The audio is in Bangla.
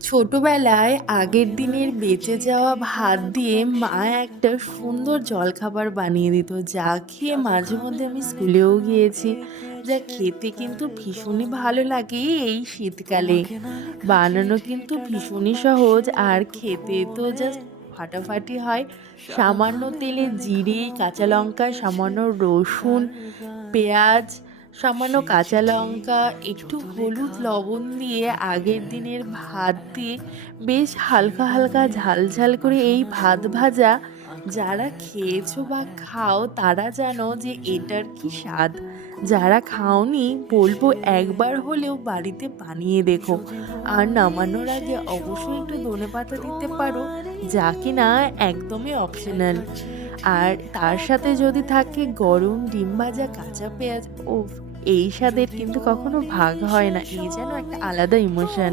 ছোটবেলায় আগের দিনের বেঁচে যাওয়া ভাত দিয়ে মা একটা সুন্দর জলখাবার বানিয়ে দিত, যা খেয়ে মাঝে মধ্যে আমি স্কুলেও গিয়েছি। যা খেতে কিন্তু ভীষণই ভালো লাগে এই শীতকালে। বানানো কিন্তু ভীষণই সহজ আর খেতে তো জাস্ট ফাটাফাটি হয়। সামান্য তেলে জিরে, কাঁচা লঙ্কা, সামান্য রসুন, পেঁয়াজ, সামান্য কাঁচা লঙ্কা, একটু হলুদ, লবণ দিয়ে আগের দিনের ভাত দিয়ে বেশ হালকা, হালকা ঝাল, ঝাল করে এই ভাত ভাজা, যারা খেয়েছো বা খাও তারা জানো যে এটার কি স্বাদ। যারা খাওনি বলব একবার হলেও বাড়িতে বানিয়ে দেখো। আর নামানোর আগে অবশ্যই একটু ধনেপাতা দিতে পারো, যা কিনা একদমই অপশনাল। আর তার সাথে যদি থাকে গরম ডিম ভাজা, কাঁচা পেঁয়াজ, উফ! এই স্বাদের কিন্তু কখনো ভাগ হয় না। এ যেন একটা আলাদা ইমোশন।